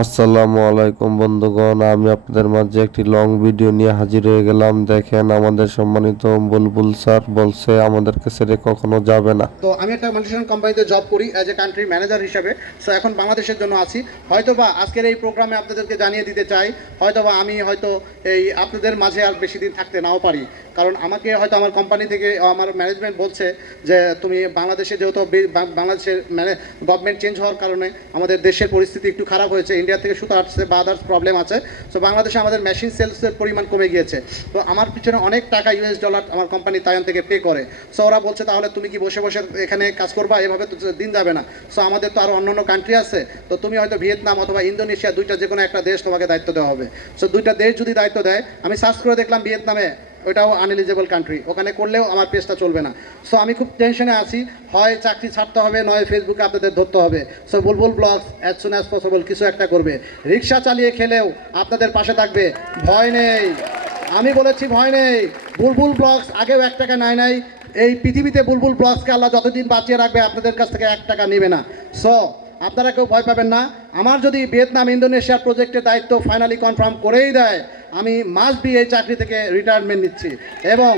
আসসালামু আলাইকুম বন্ধুগণ, আমি আপনাদের মাঝে একটি লং ভিডিও নিয়ে হাজির হয়ে গেলাম। দেখেন, আমাদের সম্মানিত বুলবুল স্যার বলছে আমাদেরকে ছেড়ে কখনো যাবে না। তো আমি একটা মাল্টিনেশনাল কোম্পানিতে জব করি অ্যাজ এ কান্ট্রি ম্যানেজার হিসেবে। সো এখন বাংলাদেশের জন্য আছি। হয়তোবা আজকের এই প্রোগ্রামে আপনাদেরকে জানিয়ে দিতে চাই, হয়তোবা আমি হয়তো এই আপনাদের মাঝে আর বেশি দিন থাকতে নাও পারি, কারণ আমাকে হয়তো আমার কোম্পানি থেকে আমার ম্যানেজমেন্ট বলছে যে তুমি বাংলাদেশে যেহেতু বাংলাদেশের গভর্নমেন্ট চেঞ্জ হওয়ার কারণে আমাদের দেশের পরিস্থিতি একটু খারাপ হয়েছে, ইন্ডিয়া থেকে সুতো আসছে বা আদার্স প্রবলেম আছে। সো বাংলাদেশে আমাদের মেশিন সেলসের পরিমাণ কমে গিয়েছে। তো আমার পিছনে অনেক টাকা US ডলার আমার কোম্পানি তাইওয়ান থেকে পে করে। সো ওরা বলছে তাহলে তুমি কি বসে বসে এখানে কাজ করবা, এভাবে তো দিন যাবে না। সো আমাদের তো আরও অন্যান্য কান্ট্রি আছে, তো তুমি হয়তো ভিয়েতনাম অথবা ইন্দোনেশিয়া, দুইটা যে কোনো একটা দেশ তোমাকে দায়িত্ব দেওয়া হবে। সো দুইটা দেশ যদি দায়িত্ব দেয়, আমি সার্চ করে দেখলাম ভিয়েতনামে ওইটাও আনএলিজেবল কান্ট্রি, ওখানে করলেও আমার পেজটা চলবে না। সো আমি খুব টেনশনে আছি, হয় চাকরি ছাড়তে হবে, নয় ফেসবুকে আপনাদের ধরতে হবে। So Bulbul blogs as soon as possible কিছু একটা করবে, রিক্সা চালিয়ে খেলেও আপনাদের পাশে থাকবে, ভয় নেই। আমি বলেছি ভয় নেই। বুলবুল ব্লগস আগেও 1 টাকা নেয় নাই, এই পৃথিবীতে বুলবুল ব্লগসকে আল্লাহ যতদিন বাঁচিয়ে রাখবে আপনাদের কাছ থেকে 1 টাকা নেবে না। সো আপনারা কেউ ভয় পাবেন না। আমার যদি ভিয়েতনাম ইন্দোনেশিয়ার প্রজেক্টের দায়িত্ব ফাইনালি কনফার্ম করেই দেয়, আমি মাস্ট বি এই চাকরি থেকে রিটায়ারমেন্ট নিচ্ছি এবং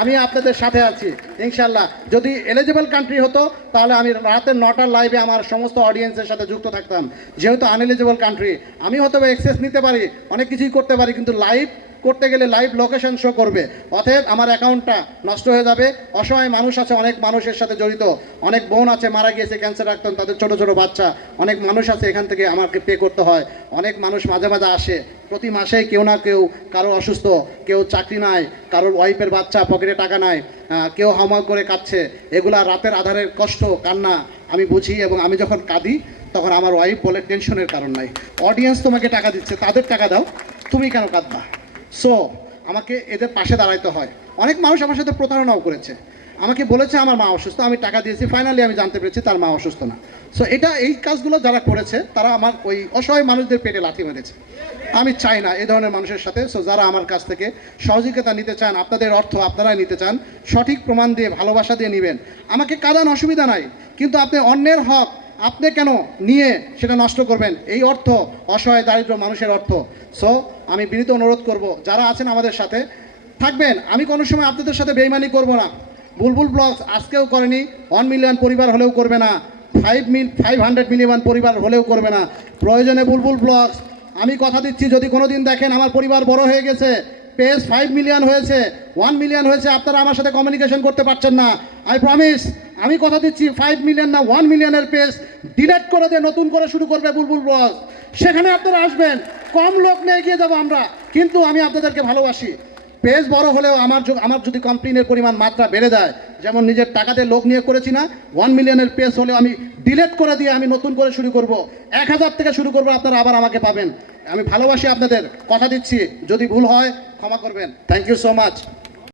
আমি আপনাদের সাথে আছি ইনশাল্লাহ। যদি এলিজিবল কান্ট্রি হতো তাহলে আমি রাতের 9টার লাইভে আমার সমস্ত অডিয়েন্সের সাথে যুক্ত থাকতাম। যেহেতু আনএলিজিবল কান্ট্রি, আমি হয়তো অ্যাক্সেস নিতে পারি, অনেক কিছুই করতে পারি, কিন্তু লাইভ করতে গেলে লাইভ লোকেশন শো করবে, অতএব আমার অ্যাকাউন্টটা নষ্ট হয়ে যাবে। অসহায় মানুষ আছে, অনেক মানুষের সাথে জড়িত, অনেক বোন আছে মারা গিয়েছে ক্যান্সার রাখতেন, তাদের ছোট ছোট বাচ্চা, অনেক মানুষ আছে এখান থেকে আমাকে পে করতে হয়। অনেক মানুষ মাঝে মাঝে আসে, প্রতি মাসেই কেউ না কেউ, কারো অসুস্থ, কেউ চাকরি নাই, কারোর ওয়াইফের বাচ্চা পকেটে টাকা নাই, কেউ হাউমাউ করে কাঁদছে। এগুলা রাতের আধারের কষ্ট কান্না আমি বুঝি, এবং আমি যখন কাঁদি তখন আমার ওয়াইফ বলে টেনশনের কারণ নাই, অডিয়েন্স তোমাকে টাকা দিচ্ছে, তাদের টাকা দাও, তুমি কেন কাঁদবা। সো আমাকে এদের পাশে দাঁড়াইতে হয়। অনেক মানুষ আমার সাথে প্রতারণাও করেছে, আমাকে বলেছে আমার মা অসুস্থ, আমি টাকা দিয়েছি, ফাইনালি আমি জানতে পেরেছি তার মা অসুস্থ না। সো এই কাজগুলো যারা করেছে তারা আমার ওই অসহায় মানুষদের পেটে লাথি মেরেছে। আমি চাই না এই ধরনের মানুষের সাথে। সো যারা আমার কাছ থেকে সহযোগিতা নিতে চান, আপনাদের অর্থ আপনারাই নিতে চান, সঠিক প্রমাণ দিয়ে ভালোবাসা দিয়ে নেবেন। আমাকে কাদান, অসুবিধা নাই, কিন্তু আপনি অন্যের হক আপনি কেন নিয়ে সেটা নষ্ট করবেন? এই অর্থ অসহায় দারিদ্র মানুষের অর্থ। সো আমি বিনীত অনুরোধ করব, যারা আছেন আমাদের সাথে থাকবেন, আমি কোনো সময় আপনাদের সাথে বেইমানি করব না। বুলবুল ব্লগস আজকেও করেনি, 1 মিলিয়ন পরিবার হলেও করবে না, 500 মিলিয়ন পরিবার হলেও করবে না। প্রয়োজনে বুলবুল ব্লগস, আমি কথা দিচ্ছি, যদি কোনো দিন দেখেন আমার পরিবার বড় হয়ে গেছে, পেজ 5 মিলিয়ন হয়েছে, 1 মিলিয়ন হয়েছে, আপনারা আমার সাথে কমিউনিকেশন করতে পারছেন না, আই প্রমিস, আমি কথা দিচ্ছি 5 মিলিয়ন না 1 মিলিয়নের পেজ ডিলেট করে দিয়ে নতুন করে শুরু করবে বুলবুল ব্লগস। সেখানে আপনারা আসবেন, কম লোক নিয়ে এগিয়ে যাবো আমরা, কিন্তু আমি আপনাদেরকে ভালোবাসি। পেজ বড় হলেও আমার যদি কমপ্লেনের পরিমাণ মাত্রা বেড়ে যায়, যেমন নিজের টাকাতে লোক নিয়ে করেছি না, 1 মিলিয়নের পেজ হলেও আমি ডিলেট করে দিয়ে আমি নতুন করে শুরু করব, 1000 থেকে শুরু করবো, আপনারা আবার আমাকে পাবেন। আমি ভালোবাসি আপনাদের, কথা দিচ্ছি, যদি ভুল হয় ক্ষমা করবেন। Thank you so much.